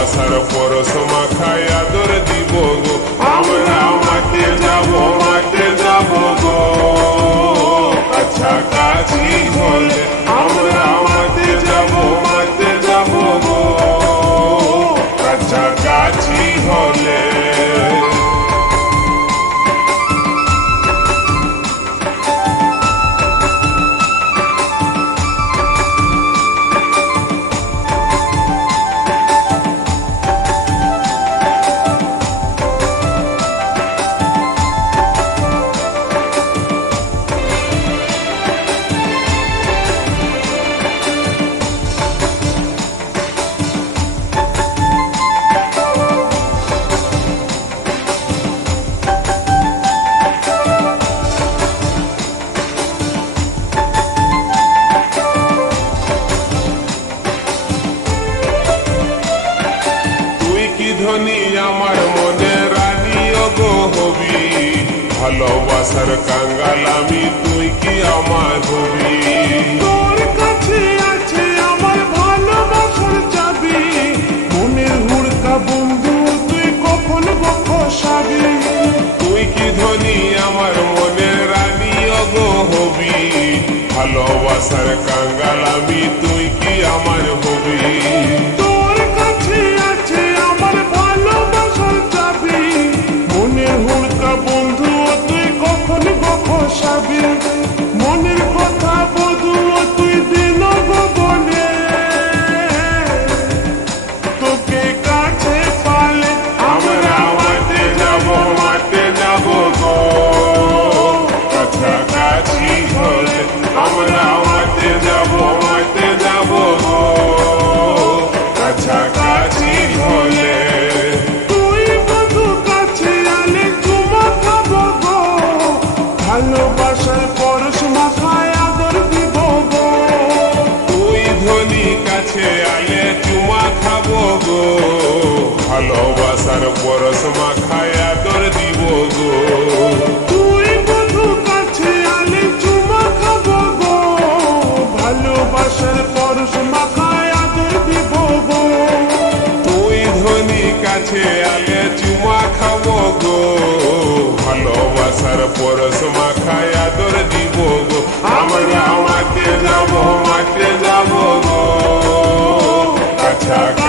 ভালোবাসার পরশ মাখায় আদর দিব গো আমরা মাঠে যাব গো কাছাকাছি হলে আমরা মাঠে যাব গো কাছাকাছি হলে ধনী আমার মনে রানীও গো হবি ভালোবাসার কাঙ্গাল আমি তুই কি আমার হবি তোর কাছে আছে আমার ভালোবাসার চাবি মনের হুড়কা বন্ধু তুই কখন বসাবি তুই কি ধনী আমার মনে রানীও গো হবি ভালোবাসার কাঙ্গাল আমি তুই কি আমার হবি মনের কথা বধু তুই দিন বলে তোকে কাছে পালে আমরা মাঠে যাব গো কাছাকাছি হলে আমরা মাঠে যাব গো কাছাকাছি হলে তুই বধু কাছে আলে চুমা খাবো গো ভালোবাসার পরশ মাখায় আদর দিব গো তুই ধনী কাছে আলে চুমা খাবো গো ভালোবাসার পরশ মাখায় আদর দিব গো তুই বধু কাছে আলে চুমা খাবো গো ভালোবাসার পরশ মাখায় আদর দিব গো তুই ধনী কাছে আলে চুমা খাবো গো ভালোবাসার পরশ মাখায় আদর দিব গো আমরা মাঠে যাব গো কাছাকাছি